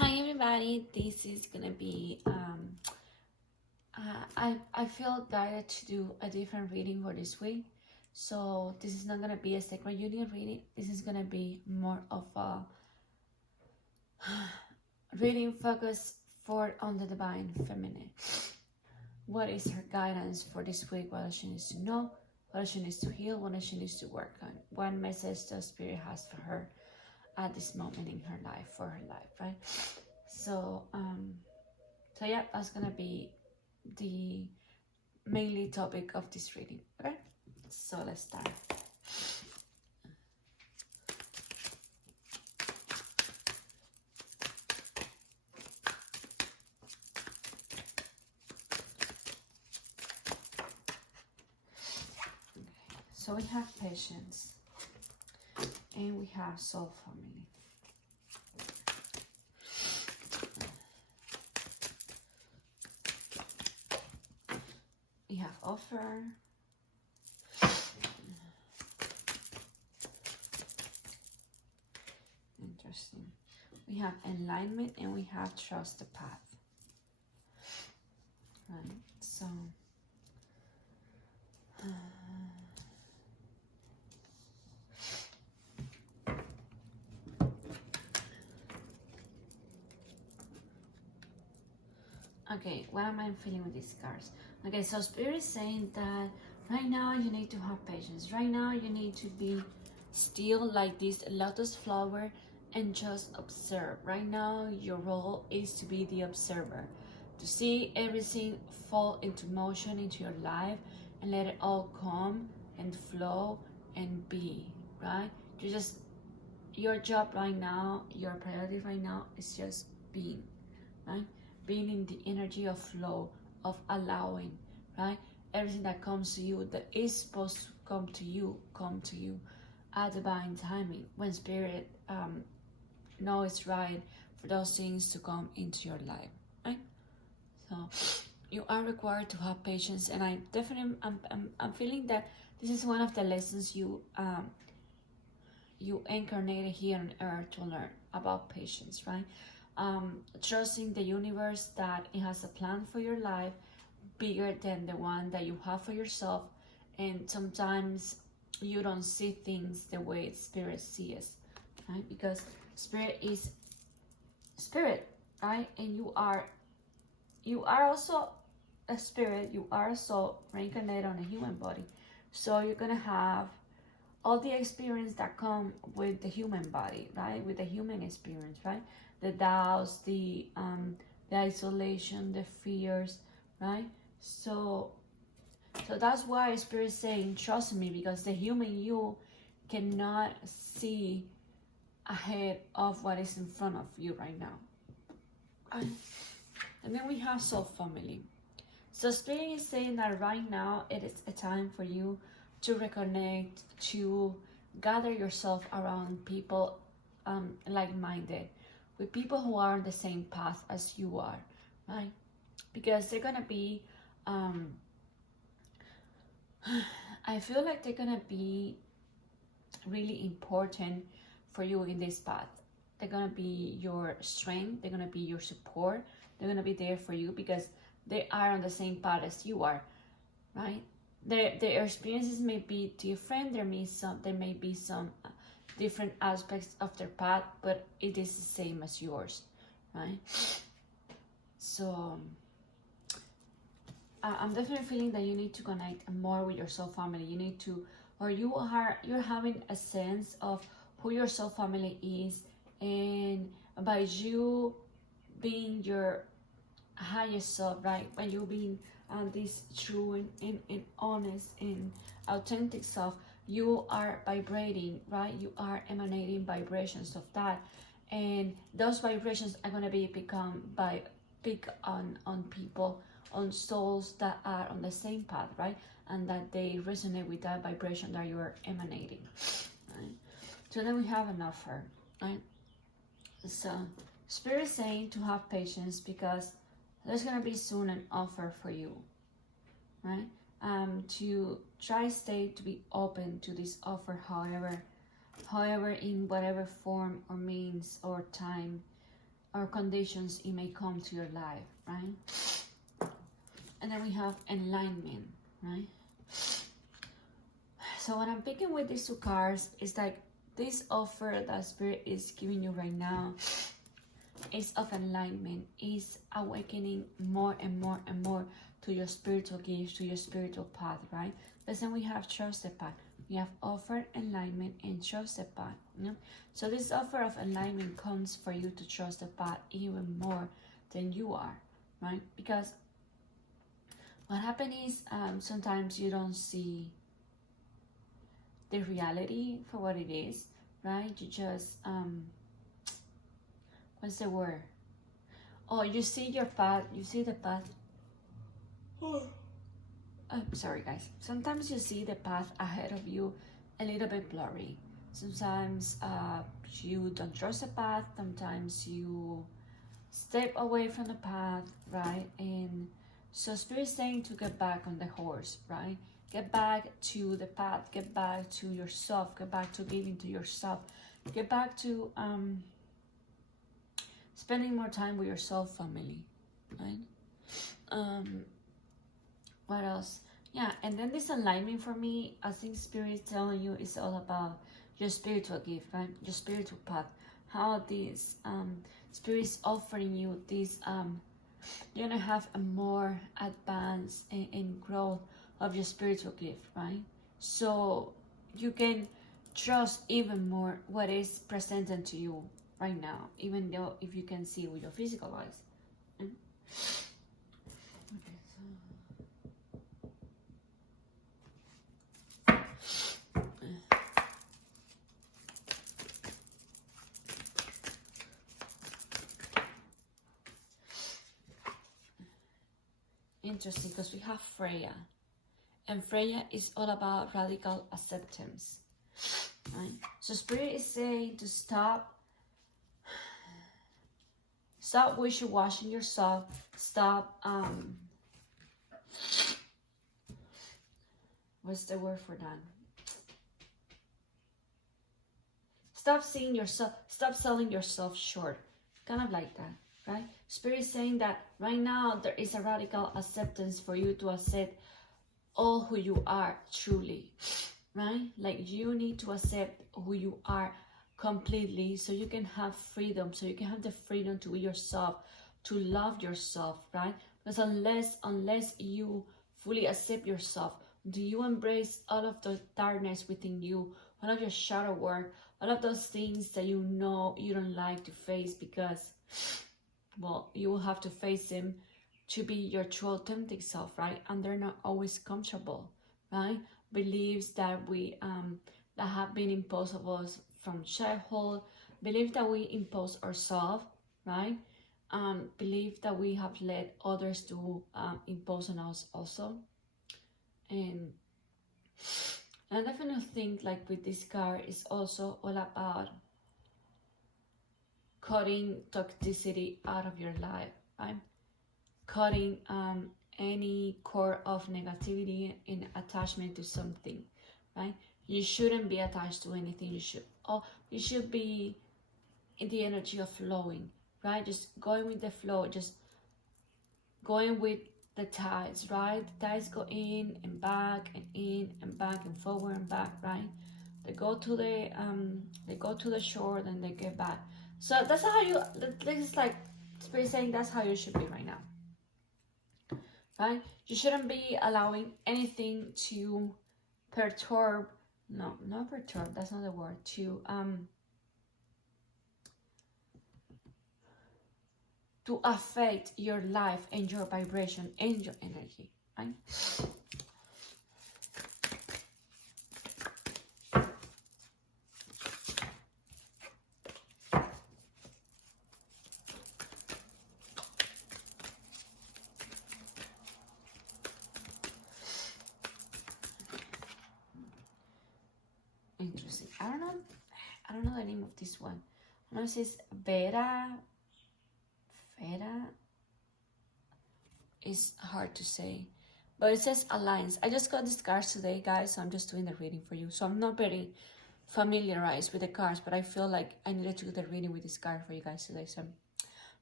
Hi everybody, this is gonna be I feel guided to do a different reading for this week. So this is not gonna be a sacred union reading. This is gonna be more of a reading focus for on the divine feminine. What is her guidance for this week? What she needs to know, what she needs to heal, what she needs to work on, what message the spirit has for her at this moment in her life, for her life, right? So yeah, that's gonna be the mainly topic of this reading. Okay, so let's start. Okay. So we have patience and we have soul family. We have offer. Interesting. We have alignment and we have trust the path. Right. So okay, what am I feeling with these cards? Okay, so Spirit is saying that right now you need to have patience. Right now you need to be still like this lotus flower and just observe. Right now your role is to be the observer, to see everything fall into motion into your life and let it all come and flow and be, right? You just, your job right now, your priority right now is just being, right? Being in the energy of flow, of allowing, right? Everything that comes to you, that is supposed to come to you at divine timing, when spirit knows it's right for those things to come into your life, right? So you are required to have patience, and I definitely, I'm feeling that this is one of the lessons you incarnated here on earth to learn about patience, right? Trusting the universe that it has a plan for your life bigger than the one that you have for yourself, and sometimes you don't see things the way spirit sees, right? Because spirit is spirit, right? And you are also a spirit, you are a soul reincarnated on a human body, so you're gonna have all the experience that come with the human body, right? With the human experience, right? The doubts, the isolation, the fears, right? So that's why Spirit is saying, trust me, because the human you cannot see ahead of what is in front of you right now. And then we have soul family. So Spirit is saying that right now it is a time for you to reconnect, to gather yourself around people like-minded, with people who are on the same path as you are, right? Because they're gonna be I feel like they're gonna be really important for you in this path. They're gonna be your strength, they're gonna be your support, they're gonna be there for you because they are on the same path as you are, right? Their experiences may be different, there may be some different aspects of their path, but it is the same as yours, right? So I'm definitely feeling that you need to connect more with your soul family. You need to, or you're having a sense of who your soul family is, and by you being your highest self, right? By you being this true and honest and authentic self, you are vibrating, right? You are emanating vibrations of that, and those vibrations are gonna be pick on people, on souls that are on the same path, right? And that they resonate with that vibration that you are emanating, right? So then we have an offer, right? So Spirit is saying to have patience because there's gonna be soon an offer for you, right? To try to be open to this offer, however in whatever form or means or time or conditions it may come to your life, right? And then we have enlightenment, right? So what I'm picking with these two cards is like this offer that Spirit is giving you right now is of enlightenment, is awakening more and more and more to your spiritual gifts, to your spiritual path, right? But then we have trusted path. We have offer, enlightenment, and trusted path. You know? So this offer of enlightenment comes for you to trust the path even more than you are, right? Because what happens is sometimes you don't see the reality for what it is, right? You just what's the word? Oh, you see your path, you see the path. I'm sorry guys. Sometimes you see the path ahead of you a little bit blurry. Sometimes you don't trust the path. Sometimes you step away from the path, right? And so Spirit is saying to get back on the horse, right? Get back to the path. Get back to yourself. Get back to giving to yourself. Get back to spending more time with your soul family, right? What else? Yeah, and then this alignment for me, I think Spirit is telling you is all about your spiritual gift, right? Your spiritual path. How this Spirit is offering you this, you're gonna have a more advance and growth of your spiritual gift, right? So you can trust even more what is presented to you right now, even though if you can see with your physical eyes. Okay, interesting, because we have Freya, and Freya is all about radical acceptance, right? So Spirit is saying to stop wishy-washing yourself. Stop what's the word for that? Stop seeing yourself, stop selling yourself short, kind of like that, right? Spirit is saying that right now there is a radical acceptance for you to accept all who you are truly, right? Like you need to accept who you are completely, so you can have freedom, so you can have the freedom to be yourself, to love yourself, right? Because unless you fully accept yourself, do you embrace all of the darkness within you, all of your shadow work, all of those things that you know you don't like to face, because well, you will have to face them to be your true authentic self, right? And they're not always comfortable, right? Beliefs that we that have been imposed on us from childhood, belief that we impose ourselves, right? Belief that we have let others to impose on us also. And I definitely think like with this card is also all about cutting toxicity out of your life, right? Cutting any core of negativity and attachment to something, right? You shouldn't be attached to anything. You should be in the energy of flowing, right? Just going with the flow, just going with the tides, right? The tides go in and back and in and back and forward and back, right? They go to the shore, then they get back. So that's how you. This is like Spirit saying that's how you should be right now, right? You shouldn't be allowing anything to perturb. No, not perturb. That's not the word. To affect your life and your vibration and your energy, right? Interesting. I don't know the name of this one. I know it says Vera. Is hard to say, but it says alliance. I just got these cards today, guys, so I'm just doing the reading for you. So I'm not very familiarized with the cards, but I feel like I needed to do the reading with this card for you guys today. So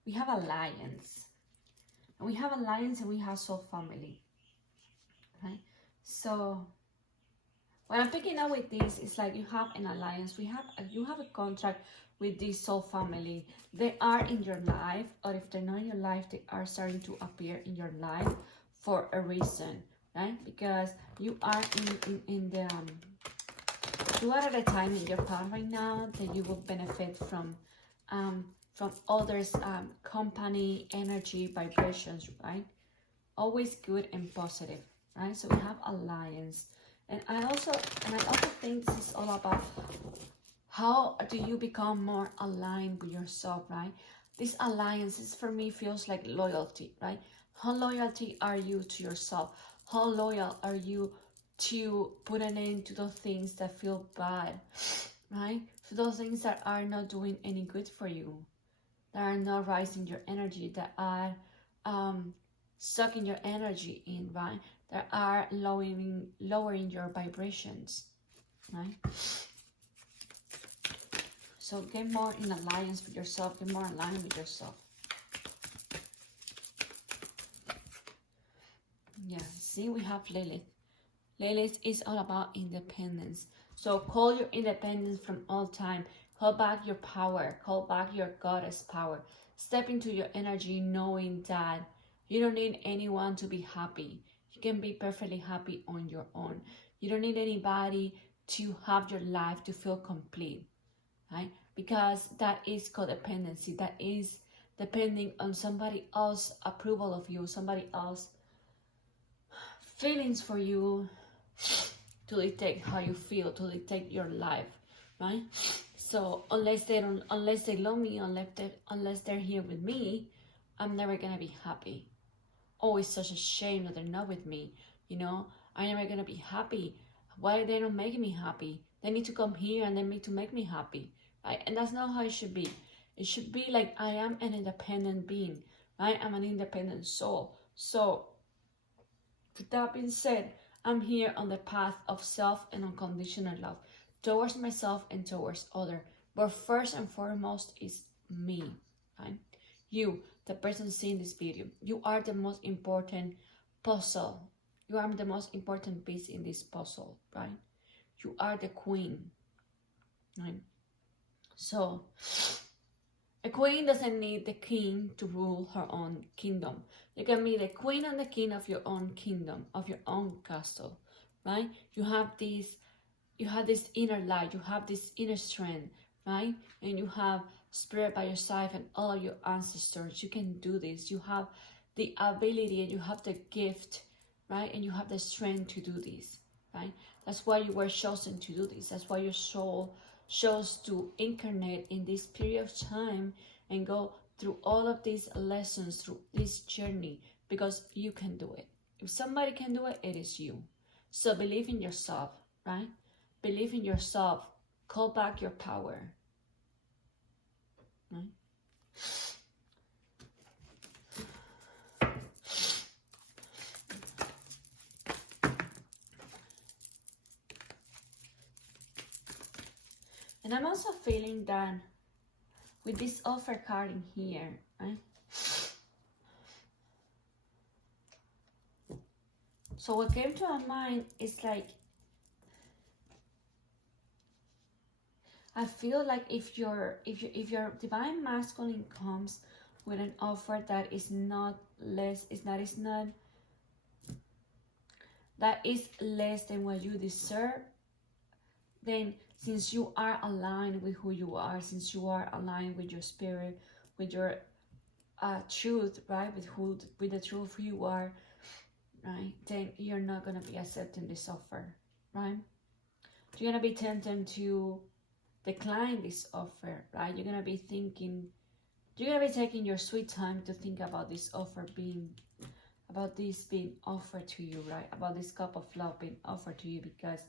we have alliance. And we have alliance and we have soul family. Right? So what I'm picking up with this is like you have an alliance. You have a contract with this soul family. They are in your life, or if they're not in your life, they are starting to appear in your life for a reason, right? Because you are in the you are at a time in your path right now that you will benefit from others' company, energy, vibrations, right? Always good and positive, right? So we have alliance. And I also think this is all about how do you become more aligned with yourself, right? This alliance for me feels like loyalty, right? How loyalty are you to yourself? How loyal are you to put an end to those things that feel bad, right? To those things that are not doing any good for you, that are not rising your energy, that are sucking your energy in, right? That are lowering your vibrations, right? So get more in alliance with yourself, get more aligned with yourself. Yeah, see, we have Lilith. Lilith is all about independence. So call your independence from all time. Call back your power. Call back your goddess power. Step into your energy knowing that you don't need anyone to be happy. You can be perfectly happy on your own. You don't need anybody to have your life to feel complete, right? Because that is codependency. That is depending on somebody else's approval of you, somebody else's feelings for you to dictate how you feel, to dictate your life, right? So unless they love me, unless they're here with me, I'm never gonna be happy. Oh, it's such a shame that they're not with me. You know, I'm never gonna be happy. Why are they not making me happy? They need to come here and they need to make me happy, right? And that's not how it should be. It should be like I am an independent being, right? I'm an independent soul. So with that being said, I'm here on the path of self and unconditional love towards myself and towards others. But first and foremost is me, right? You, the person seeing this video, you are the most important puzzle. You are the most important piece in this puzzle, right? You are the queen, right? So a queen doesn't need the king to rule her own kingdom. You can be the queen and the king of your own kingdom, of your own castle, right? You have this inner light, you have this inner strength, right? And you have spirit by your side and all of your ancestors. You can do this. You have the ability and you have the gift, right? And you have the strength to do this, right? That's why you were chosen to do this. That's why your soul chose to incarnate in this period of time and go through all of these lessons, through this journey, because you can do it. If somebody can do it, it is you. So believe in yourself, right? Believe in yourself. Call back your power, right? And I'm also feeling that with this offer card in here, right? So what came to my mind is like, I feel like if your divine masculine comes with an offer that is not less, that is less than what you deserve, then since you are aligned with who you are, since you are aligned with your spirit, with your truth, right, with the truth who you are, right, then you're not gonna be accepting this offer, right? You're gonna be tempted to decline this offer, right? You're gonna be taking your sweet time to think about this offer being offered to you, right? About this cup of love being offered to you, because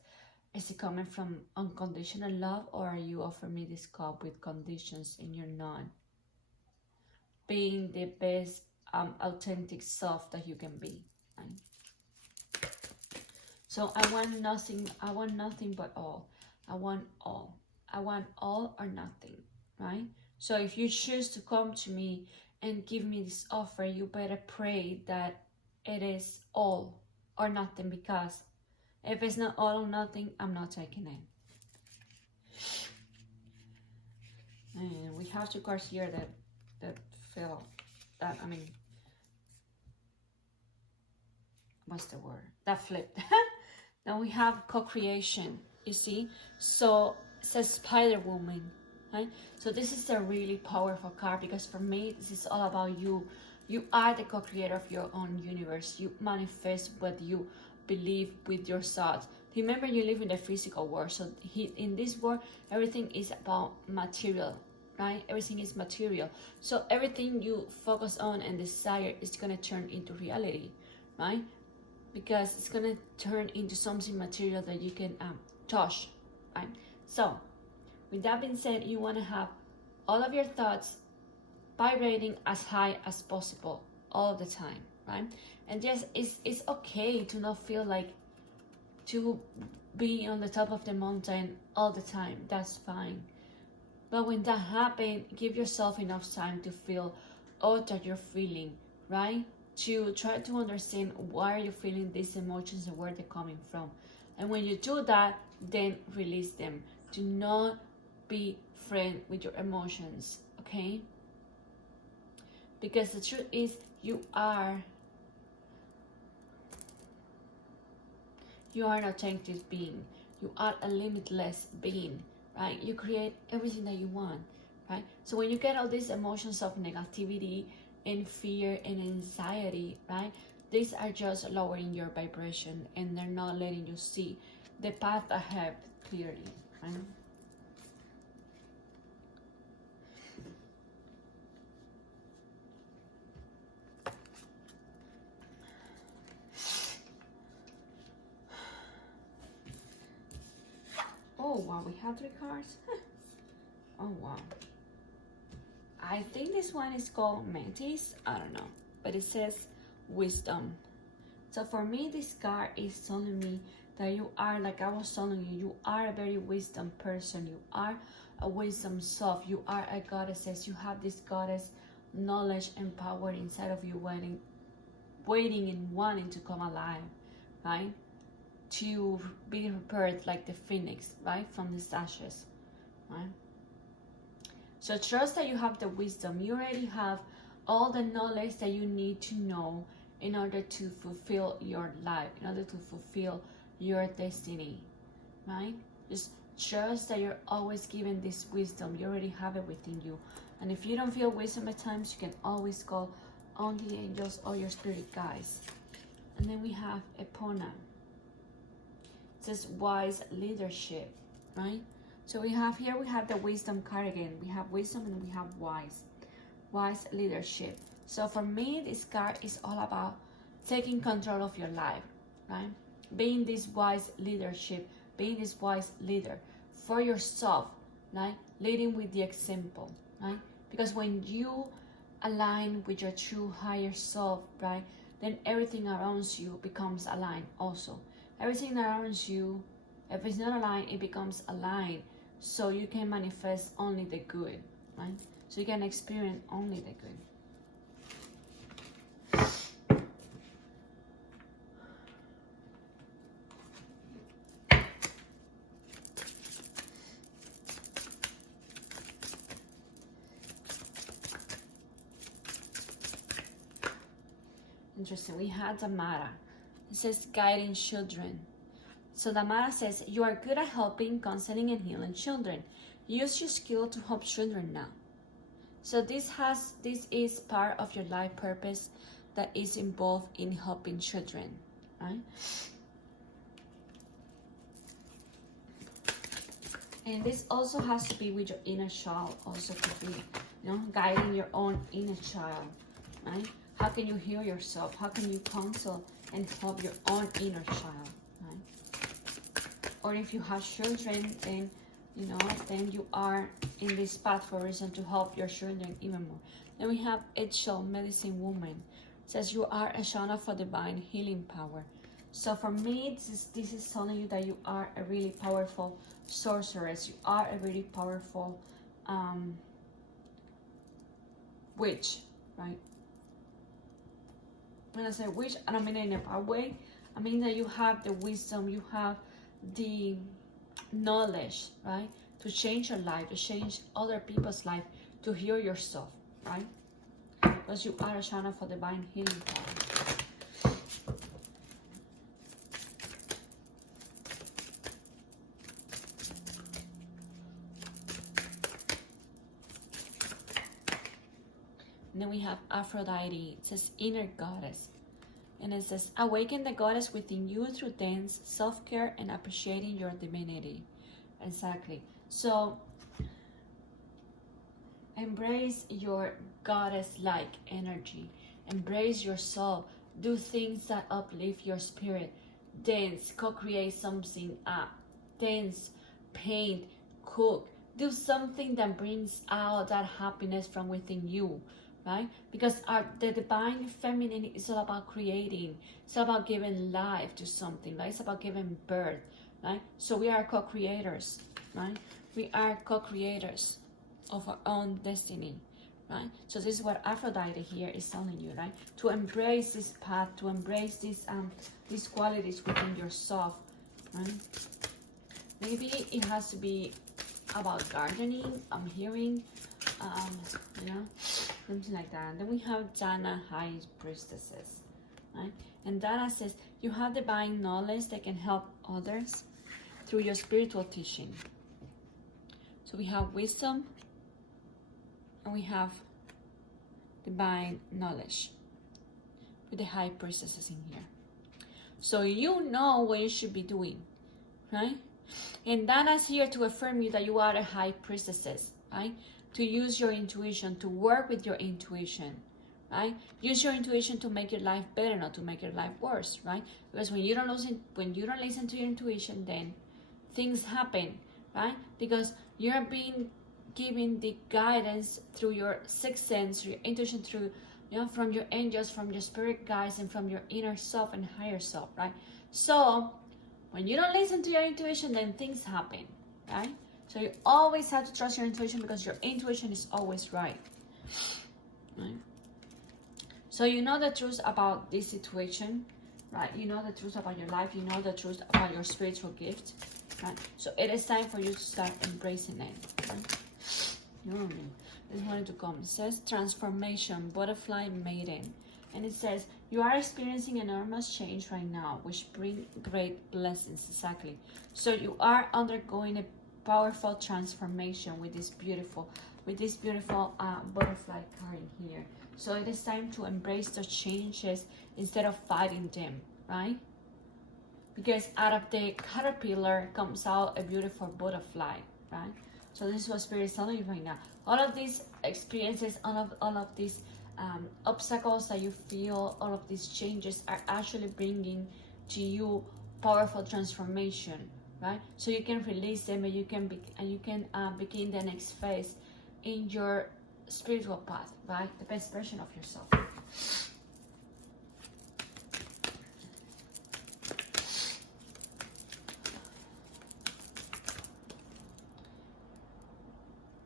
is it coming from unconditional love, or are you offering me this cup with conditions and you're not being the best authentic self that you can be, right? So I want nothing but all. I want all. I want all or nothing, right? So if you choose to come to me and give me this offer, you better pray that it is all or nothing, because if it's not all or nothing, I'm not taking it. And we have two cards here that fell, that, I mean, what's the word? That flipped. Then we have co-creation, you see? So it says Spider Woman, right? So this is a really powerful card, because for me, this is all about you. You are the co-creator of your own universe. You manifest what you believe with your thoughts. Remember, you live in the physical world. So in this world, everything is about material, right? Everything is material. So everything you focus on and desire is going to turn into reality, right? Because it's going to turn into something material that you can touch, right? So with that being said, you want to have all of your thoughts vibrating as high as possible all the time, right? And yes, it's okay to not feel like to be on the top of the mountain all the time. That's fine. But when that happens, give yourself enough time to feel all that you're feeling, right? To try to understand why are you feeling these emotions and where they're coming from. And when you do that, then release them. Do not be friend with your emotions, okay? Because the truth is, you are an authentic being. You are a limitless being, right? You create everything that you want, right? So when you get all these emotions of negativity and fear and anxiety, right? These are just lowering your vibration, and they're not letting you see the path ahead clearly, right? Oh wow, we have 3 cards. Oh wow. I think this one is called Melodies. I don't know, but it says wisdom. So for me, this card is telling me that you are, like I was telling you, you are a very wisdom person. You are a wisdom self. You are a goddess. You have this goddess knowledge and power inside of you, waiting and wanting to come alive, right? To be rebirthed like the phoenix, right? From these ashes, right? So trust that you have the wisdom. You already have all the knowledge that you need to know in order to fulfill your life, in order to fulfill your destiny, right? Just trust that you're always given this wisdom. You already have it within you. And if you don't feel wisdom at times, you can always call on the angels or your spirit guides. And then we have Epona. It says wise leadership, right? So we have the wisdom card again. We have wisdom and we have wise leadership. So for me, this card is all about taking control of your life, right? Being this wise leadership, being this wise leader for yourself, right? Leading with the example, right? Because when you align with your true higher self, right, then everything around you becomes aligned also. Everything around you, if it's not aligned, it becomes aligned. So you can manifest only the good, right? So you can experience only the good. Interesting. We had Damara. It says guiding children. So Damara says, you are good at helping, counseling, and healing children. Use your skill to help children now. So this is part of your life purpose that is involved in helping children, right? And this also has to be with your inner child, also to be, guiding your own inner child, right? How can you heal yourself? How can you counsel and help your own inner child, right? Or if you have children, then, then you are in this path for a reason to help your children even more. Then we have Eggshell Medicine Woman. It says you are a channel for divine healing power. So for me, this is telling you that you are a really powerful sorceress. You are a really powerful witch, right? When I say wish, I don't mean it in a bad way. I mean that you have the wisdom, you have the knowledge, right? To change your life, to change other people's life, to heal yourself, right? Because you are a channel for divine healing power. And then we have Aphrodite. It says inner goddess. And it says, awaken the goddess within you through dance, self-care, and appreciating your divinity. Exactly. So, embrace your goddess-like energy. Embrace yourself. Do things that uplift your spirit. Dance, co-create something up. Dance, paint, cook. Do something that brings out that happiness from within you. Right? Because the divine feminine is all about creating. It's all about giving life to something, right? It's about giving birth, right? So we are co-creators, right? We are co-creators of our own destiny, right? So this is what Aphrodite here is telling you, right? To embrace this path, to embrace these qualities within yourself, right? Maybe it has to be about gardening. I'm hearing, you know, something like that. And then we have Dana, High Priestesses, right? And Dana says, you have divine knowledge that can help others through your spiritual teaching. So we have wisdom, and we have divine knowledge with the High Priestesses in here. So you know what you should be doing, right? And Dana's here to affirm you that you are a High Priestess, right? To use your intuition, to work with your intuition, right? Use your intuition to make your life better, not to make your life worse, right? Because when you don't listen to your intuition, then things happen, right? Because you're being given the guidance through your sixth sense, through your intuition, through, you know, from your angels, from your spirit guides, and from your inner self and higher self, right? So when you don't listen to your intuition, then things happen, right? So you always have to trust your intuition, because your intuition is always right. Right? So you know the truth about this situation, right? You know the truth about your life. You know the truth about your spiritual gift, right? So it is time for you to start embracing it. Right? This wanted to come. It says transformation, butterfly maiden. And it says, you are experiencing enormous change right now, which bring great blessings. Exactly. So you are undergoing a powerful transformation with this beautiful butterfly card in here. So it is time to embrace the changes instead of fighting them, right? Because out of the caterpillar comes out a beautiful butterfly, right? So this is what Spirit is telling you right now. All of these experiences, all of these obstacles that you feel, all of these changes are actually bringing to you powerful transformation, right? So you can release them, and you can begin the next phase in your spiritual path, right? The best version of yourself.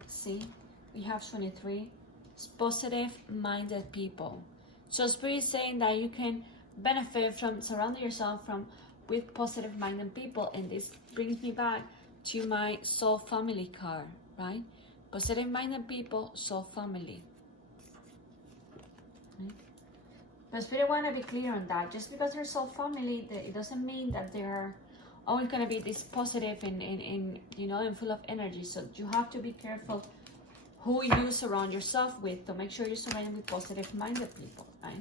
See, we have 23. It's positive-minded people. So Spirit is saying that you can benefit from surrounding yourself with positive-minded people, and this brings me back to my soul family card, right? Positive-minded people, soul family. Right? But Spirit want to be clear on that. Just because they're soul family, it doesn't mean that they're always going to be this positive and you know, and full of energy. So you have to be careful who you surround yourself with, to make sure you're surrounded with positive-minded people, right?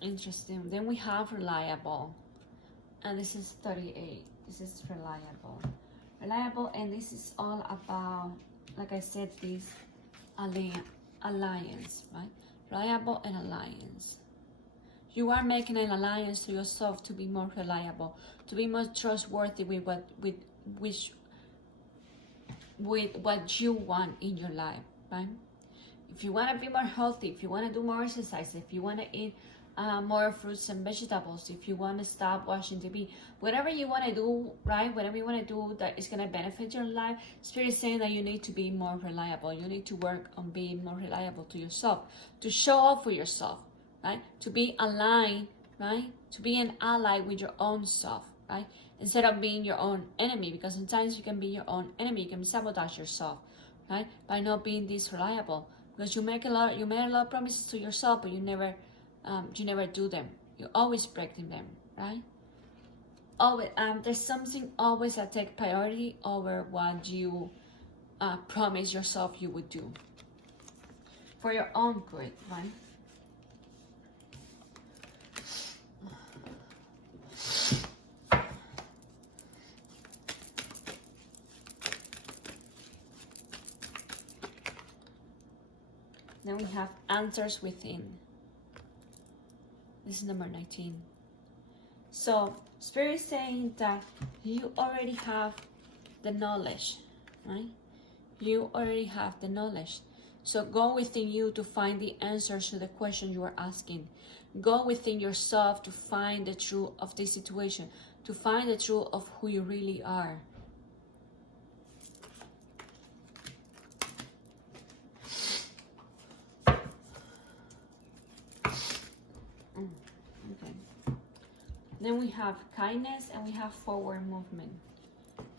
Interesting. Then we have reliable, and this is 38. This is reliable, and this is all about, like I said, this alliance, right? Reliable and alliance. You are making an alliance to yourself to be more reliable, to be more trustworthy with what you want in your life, right? If you want to be more healthy, if you want to do more exercise, if you want to eat more fruits and vegetables, if you want to stop watching TV, whatever you want to do, right? Whatever you want to do that is going to benefit your life, Spirit is saying that you need to be more reliable. You need to work on being more reliable to yourself, to show up for yourself, right? To be aligned, right? To be an ally with your own self, right? Instead of being your own enemy, because sometimes you can be your own enemy. You can sabotage yourself, right? By not being this reliable, because you made a lot of promises to yourself, but you never do them. You always breaking them, right? Always, there's something always that take priority over what you promise yourself you would do for your own good, right? Then we have answers within. This is number 19. So Spirit is saying that you already have the knowledge, right? You already have the knowledge. So go within you to find the answers to the question you are asking. Go within yourself to find the truth of this situation, to find the truth of who you really are. Okay. Then we have kindness and we have forward movement.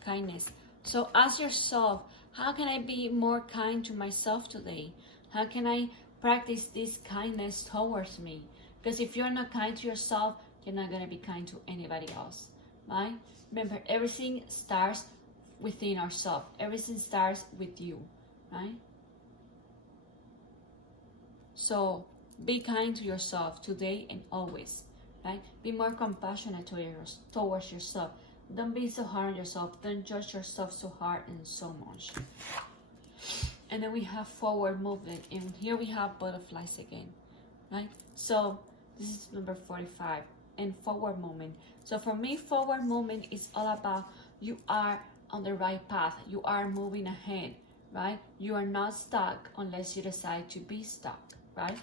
Kindness. So ask yourself, how can I be more kind to myself today? How can I practice this kindness towards me? Because if you're not kind to yourself, you're not going to be kind to anybody else, right? Remember, everything starts within ourselves. Everything starts with you, right? So be kind to yourself today and always, right? Be more compassionate towards yourself. Don't be so hard on yourself. Don't judge yourself so hard and so much. And then we have forward movement. And here we have butterflies again, right? So this is number 45. And forward movement. So for me, forward movement is all about you are on the right path. You are moving ahead, right? You are not stuck unless you decide to be stuck, right?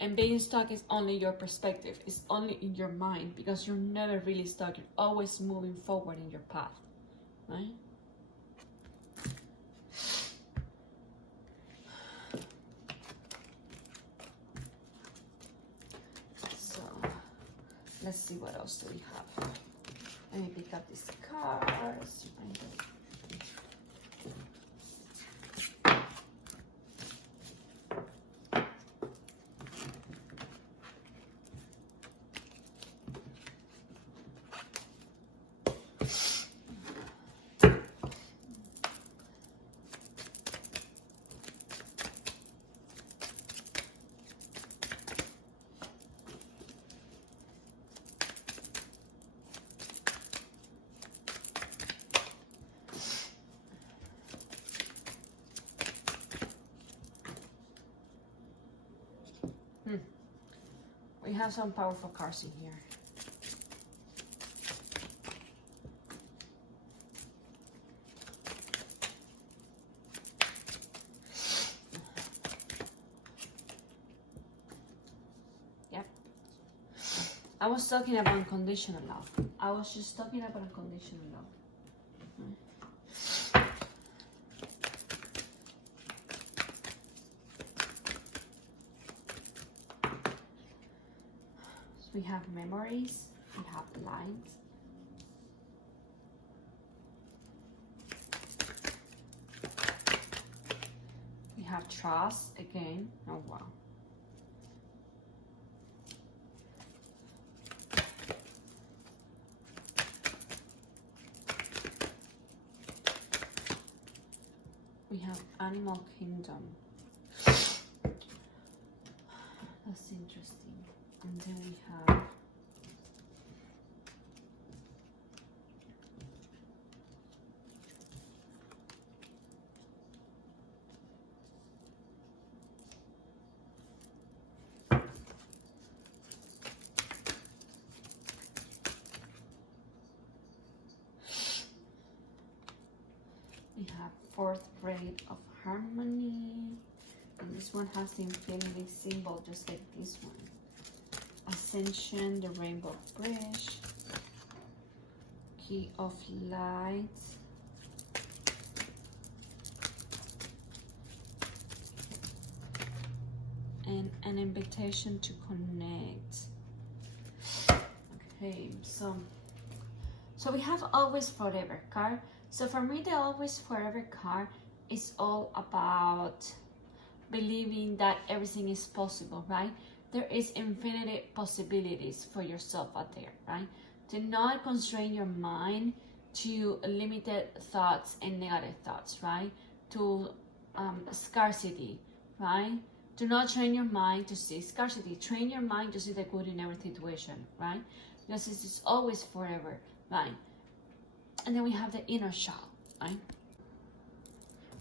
And being stuck is only your perspective. It's only in your mind, because you're never really stuck. You're always moving forward in your path, right? So let's see what else do we have. Let me pick up these cards. We have some powerful cards in here. Yep. I was talking about unconditional love. I was just talking about unconditional love. We have memories, we have lines. We have trust again. Oh wow. We have animal kingdom. That's interesting. And then we have fourth grade of harmony. And this one has the infinity symbol just like this one. Ascension, the Rainbow Bridge, Key of Light, and an invitation to connect. Okay, so we have always forever card. So for me, the always forever card is all about believing that everything is possible, right? There is infinite possibilities for yourself out there, right? Do not constrain your mind to limited thoughts and negative thoughts, right? To scarcity, right? Do not train your mind to see scarcity. Train your mind to see the good in every situation, right? Because this is always forever, right? And then we have the inner child, right?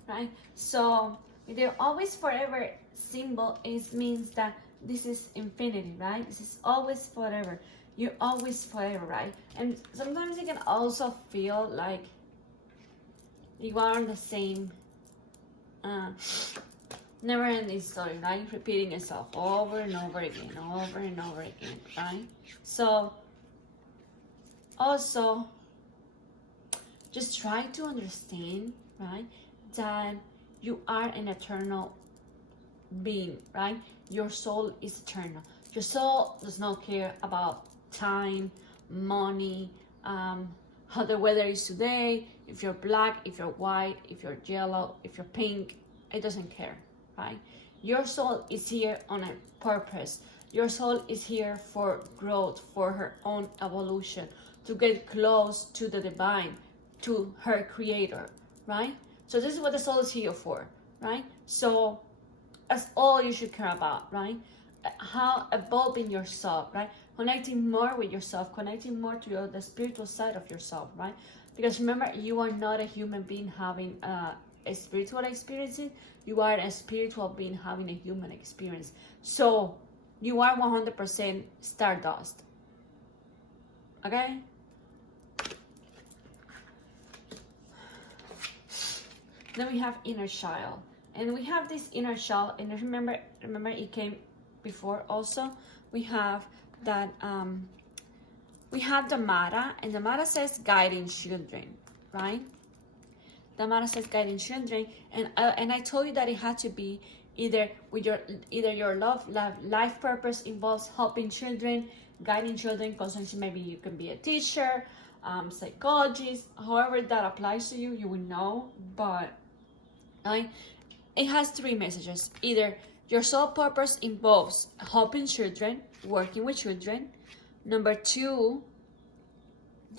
Right? So the always forever symbol means that this is infinity, right? This is always forever. You're always forever, right? And sometimes you can also feel like you are on the same never ending story, right? Repeating itself over and over again, over and over again, right? So also just try to understand, right, that you are an eternal being, right? Your soul is eternal. Your soul does not care about time, money, how the weather is today, if you're black, if you're white, if you're yellow, if you're pink. It doesn't care, right? Your soul is here on a purpose. Your soul is here for growth, for her own evolution, to get close to the divine, to her creator, right? So this is what the soul is here for, right? So that's all you should care about, right? How evolving yourself, right? Connecting more with yourself, connecting more to the spiritual side of yourself, right? Because remember, you are not a human being having a spiritual experience. You are a spiritual being having a human experience. So you are 100% stardust. Okay? Then we have inner child. And we have this inner child, and remember it came before also. We have that we have the Mara, and the Mara says guiding children, right? The Mara says guiding children, and I told you that it had to be either with your life purpose involves helping children, guiding children, because maybe you can be a teacher, psychologist, however that applies to you, you will know. But right, it has three messages. Either your soul purpose involves helping children, working with children. Number two,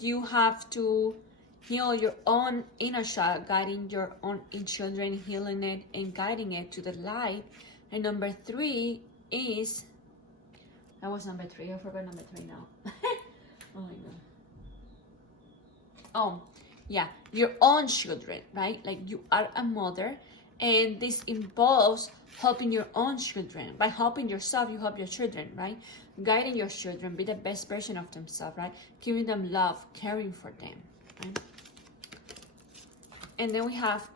you have to heal your own inner child, guiding your own children, healing it and guiding it to the light. And number three is, that was number three, I forgot number three now. Oh my god. Oh, yeah, your own children, right? Like you are a mother, and this involves helping your own children. By helping yourself, you help your children, right? Guiding your children, be the best version of themselves, right? Giving them love, caring for them, right? And then we have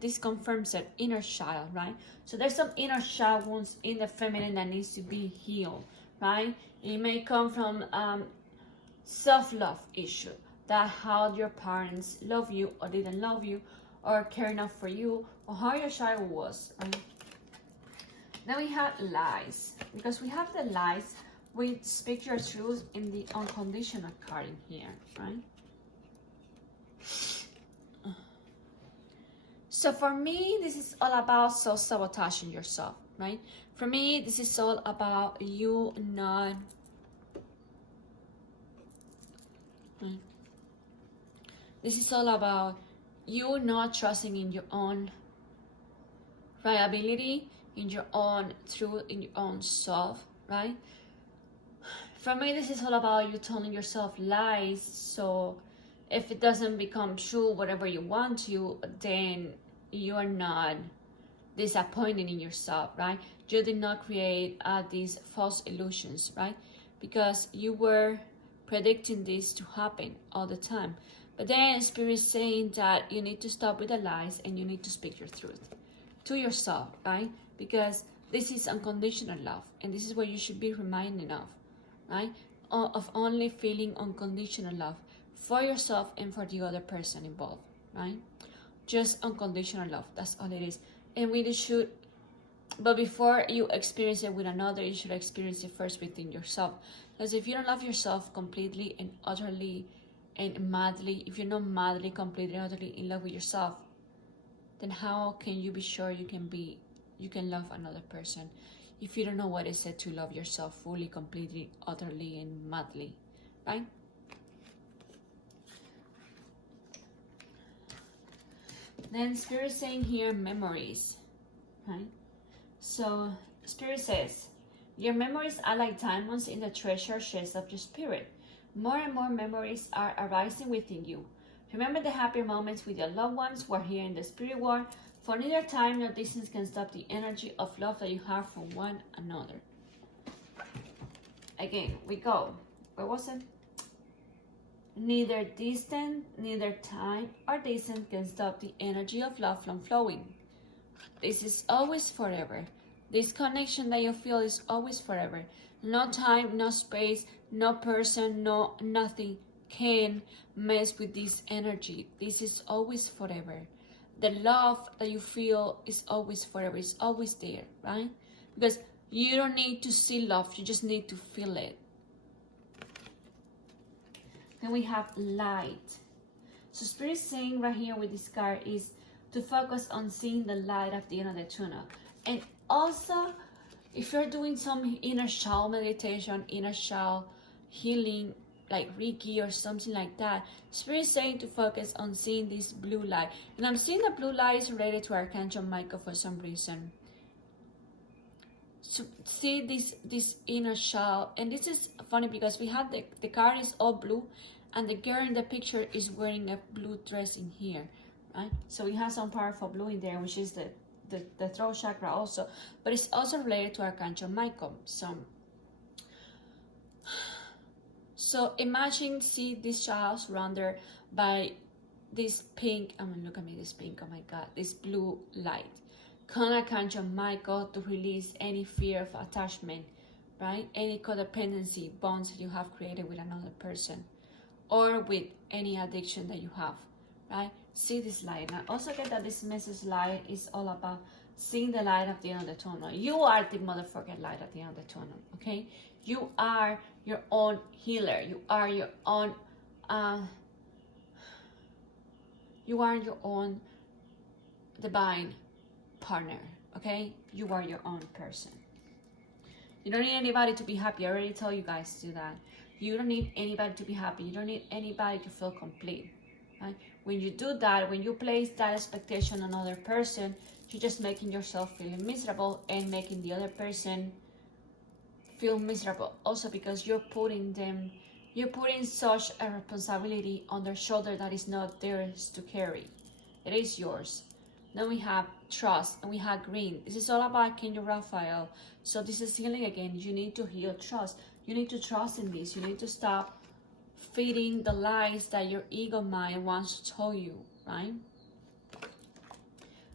this confirms an inner child, right? So there's some inner child wounds in the feminine that needs to be healed, right? It may come from self-love issue, that how your parents love you or didn't love you or care enough for you, or how your child was, right? Then we have lies. Because we have the lies, we speak your truth in the unconditional card in here, right? So for me, this is all about self-sabotaging yourself, right? For me, this is all about you not... This is all about you not trusting in your own viability, in your own truth, in your own self, right? For me, this is all about you telling yourself lies. So if it doesn't become true, whatever you want to, then you are not disappointed in yourself, right? You did not create these false illusions, right? Because you were predicting this to happen all the time. But then Spirit is saying that you need to stop with the lies and you need to speak your truth to yourself, right? Because this is unconditional love, and this is what you should be reminded of, right? Of only feeling unconditional love for yourself and for the other person involved, right? Just unconditional love, that's all it is. And we should, but before you experience it with another, you should experience it first within yourself. Because if you don't love yourself completely and utterly and madly, if you're not madly, completely, utterly in love with yourself, then how can you be sure you can love another person if you don't know what is it to love yourself fully, completely, utterly, and madly, right? Then Spirit saying here, memories, right? So Spirit says, your memories are like diamonds in the treasure chest of your spirit. More and more memories are arising within you. Remember the happy moments with your loved ones who are here in the spirit world, for neither time nor distance can stop the energy of love that you have for one another. Again, we go. Where was it? Neither distance, neither time or distance can stop the energy of love from flowing. This is always forever. This connection that you feel is always forever. No time, no space, no person, no nothing can mess with this energy. This is always forever. The love that you feel is always forever. It's always there, right? Because you don't need to see love. You just need to feel it. Then we have light. So Spirit is saying right here with this card is to focus on seeing the light at the end of the tunnel. And also, if you're doing some inner child meditation, inner child healing, like Reiki or something like that, Spirit is saying to focus on seeing this blue light. And I'm seeing the blue light is related to Archangel Michael for some reason. So see this inner child. And this is funny because we have the card is all blue and the girl in the picture is wearing a blue dress in here, right? So we have some powerful blue in there, which is the throat chakra also, but it's also related to Archangel Michael. So imagine, see this child surrounded by this pink, I mean, look at me, this pink, oh my God, this blue light. Call Archangel Michael to release any fear of attachment, right? Any codependency bonds that you have created with another person or with any addiction that you have, right? See this light. And I also get that this message light is all about seeing the light at the end of the tunnel. You are the motherfucking light at the end of the tunnel, okay? You are your own healer. You are your own, divine partner, okay? You are your own person. You don't need anybody to be happy. I already told you guys to do that. You don't need anybody to be happy. You don't need anybody to feel complete, right? When you do that, when you place that expectation on another person, you're just making yourself feel miserable and making the other person feel miserable also, because you're putting such a responsibility on their shoulder that is not theirs to carry. It is yours. Then we have trust and we have green. This is all about Archangel Raphael. So this is healing again. You need to heal trust. You need to trust in this. You need to stop feeding the lies that your ego mind wants to tell you, right?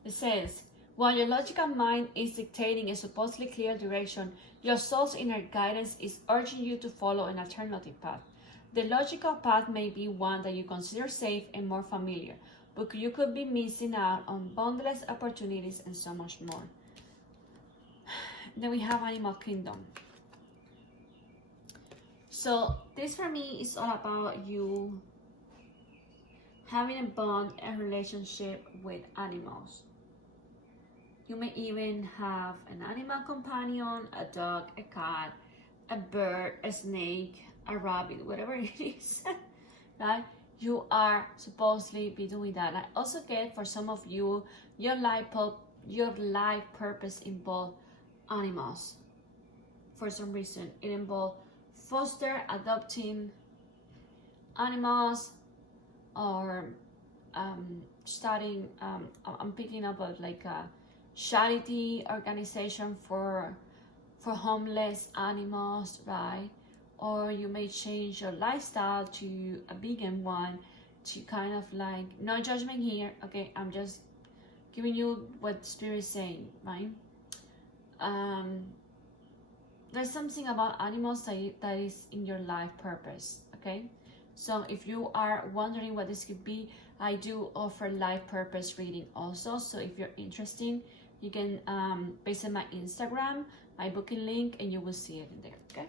It says, while your logical mind is dictating a supposedly clear direction, your soul's inner guidance is urging you to follow an alternative path. The logical path may be one that you consider safe and more familiar, but you could be missing out on boundless opportunities and so much more. Then we have Animal Kingdom. So this for me is all about you having a bond and relationship with animals. You may even have an animal companion, a dog, a cat, a bird, a snake, a rabbit, whatever it is, right? You are supposedly be doing that. I also get for some of you, your life purpose involves animals. For some reason, it involves foster, adopting animals, or starting. I'm picking up a charity organization for homeless animals, right? Or you may change your lifestyle to a vegan one, to kind of like, no judgment here, okay? I'm just giving you what Spirit is saying, right? there's something about animals that is in your life purpose, okay? So if you are wondering what this could be, I do offer life purpose reading also. So if you're interested, you can visit my Instagram, my booking link, and you will see it in there, okay?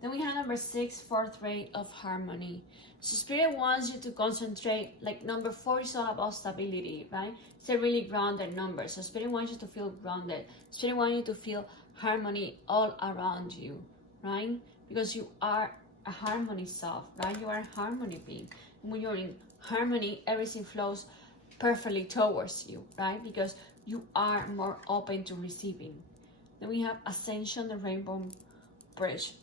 Then we have number 6, fourth rate of harmony. So Spirit wants you to concentrate, like number 4 is all about stability, right? It's a really grounded number. So Spirit wants you to feel grounded. Spirit wants you to feel harmony all around you, right? Because you are a harmony self, right? You are a harmony being. And when you're in harmony, everything flows perfectly towards you, right? Because you are more open to receiving. Then we have Ascension, the rainbow bridge.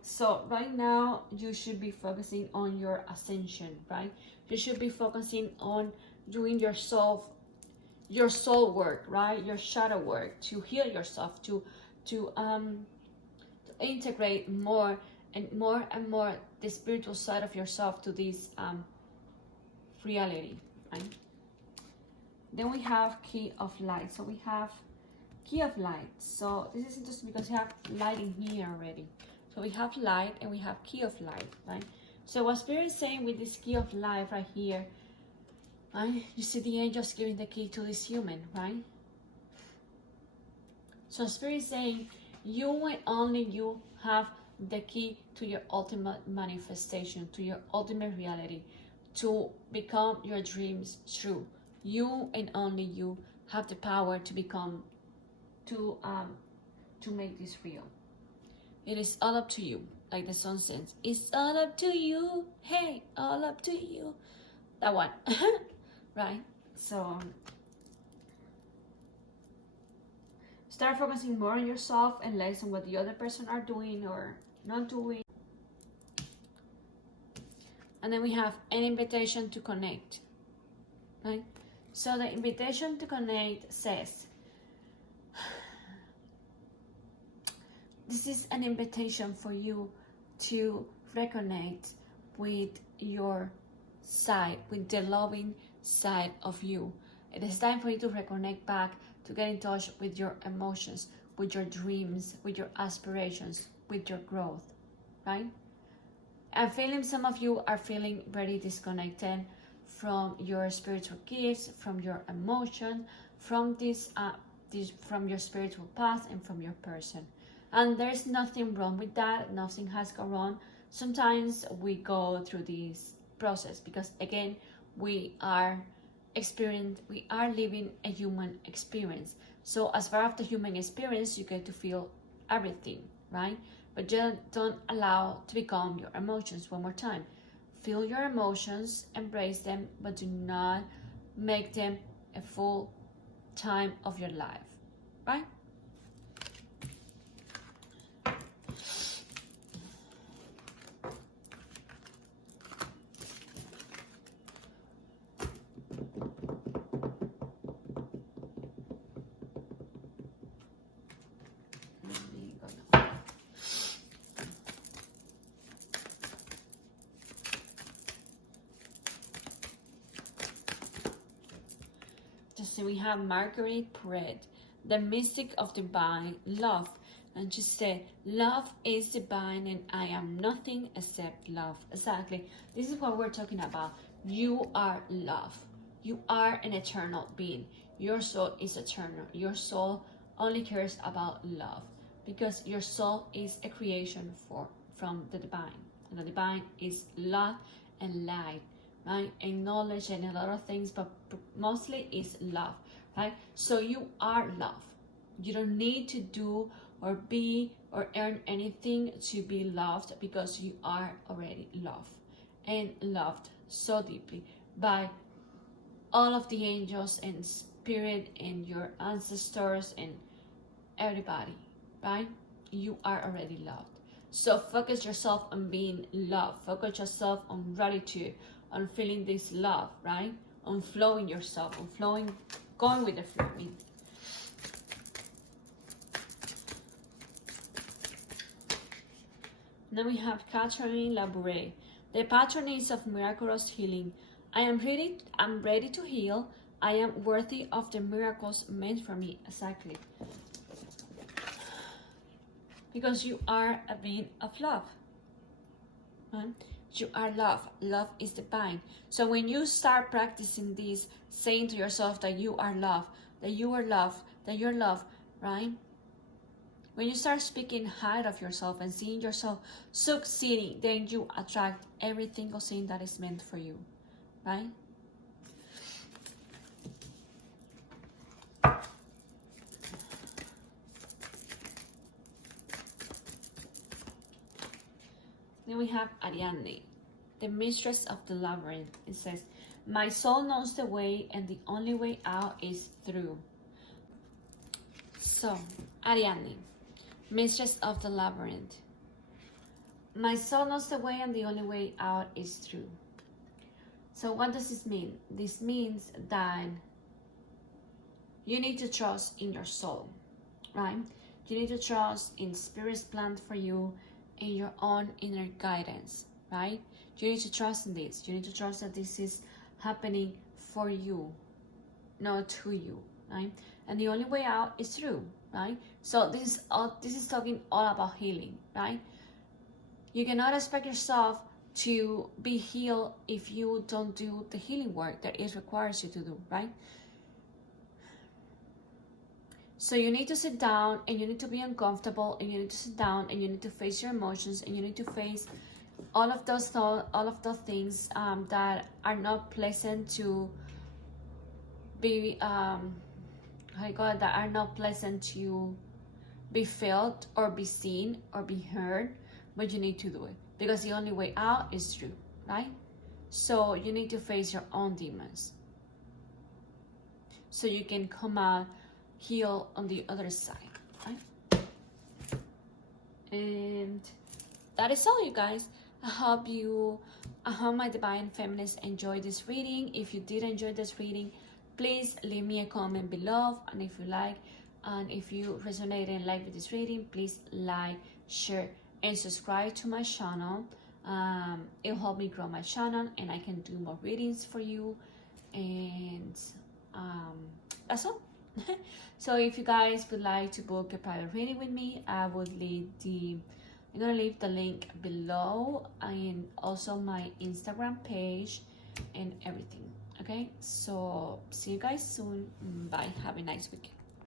So right now you should be focusing on your ascension, right? You should be focusing on doing your soul work, right? Your shadow work, to heal yourself, to integrate more and more the spiritual side of yourself to this reality, right? Then we have key of light. So we have key of light. So this is interesting because you have light in here already. So we have light and we have key of light, right? So what Spirit is saying with this key of life right here, right? You see the angels giving the key to this human, right? So Spirit is saying you and only you have the key to your ultimate manifestation, to your ultimate reality, to become your dreams true. You and only you have the power to become, to make this real. It is all up to you, like the song says. It's all up to you. Hey, all up to you. That one, right? So start focusing more on yourself and less on what the other person are doing or not doing. And then we have an invitation to connect, right? So the invitation to connect says, this is an invitation for you to reconnect with your side, with the loving side of you. It is time for you to reconnect back, to get in touch with your emotions, with your dreams, with your aspirations, with your growth, right? I'm feeling some of you are feeling very disconnected from your spiritual gifts, from your emotions, from from your spiritual past and from your person. And there's nothing wrong with that. Nothing has gone wrong. Sometimes we go through this process because, again, we are living a human experience. So as far as the human experience, you get to feel everything, right? But just don't allow to become your emotions. One more time. Feel your emotions, embrace them, but do not make them a full time of your life, right? So we have Marguerite Pret, the mystic of divine love. And she said, love is divine and I am nothing except love. Exactly. This is what we're talking about. You are love. You are an eternal being. Your soul is eternal. Your soul only cares about love because your soul is a creation from the divine. And the divine is love and light. Right? And knowledge and a lot of things, but mostly is love, right? So you are love. You don't need to do or be or earn anything to be loved because you are already loved and loved so deeply by all of the angels and spirit and your ancestors and everybody, right? You are already loved. So focus yourself on being loved. Focus yourself on gratitude, on feeling this love, right? On flowing yourself, on flowing, going with the flowing. Then we have Catherine Labouré, the patroness of miraculous healing. I'm ready to heal. I am worthy of the miracles meant for me. Exactly. Because you are a being of love. Right? You are love. Love is divine. So when you start practicing this, saying to yourself that you are love, that you are love, that you're love, right? When you start speaking high of yourself and seeing yourself succeeding, then you attract every single thing that is meant for you, right? Then we have Ariadne, the mistress of the labyrinth. It says, my soul knows the way and the only way out is through. So, Ariadne, mistress of the labyrinth. My soul knows the way and the only way out is through. So what does this mean? This means that you need to trust in your soul, right? You need to trust in Spirit's plan for you, in your own inner guidance, right? You need to trust in this. You need to trust that this is happening for you, not to you, right? And the only way out is through, right? So this is talking all about healing, right? You cannot expect yourself to be healed if you don't do the healing work that it requires you to do, right? So you need to sit down and you need to be uncomfortable and you need to sit down and you need to face your emotions and you need to face all of those thoughts, all of those things that are not pleasant to be, how you call it, that are not pleasant to be felt or be seen or be heard, but you need to do it because the only way out is through, right? So you need to face your own demons so you can come out heal on the other side, right? And that is all, you guys. I hope my divine feminists enjoyed this reading. If you did enjoy this reading, please leave me a comment below, and if you like and if you resonate and like with this reading, please like, share and subscribe to my channel. It'll help me grow my channel and I can do more readings for you. And that's all. So if you guys would like to book a private reading with me, I'm gonna leave the link below and also my Instagram page and everything. Okay, so see you guys soon. Bye. Have a nice weekend.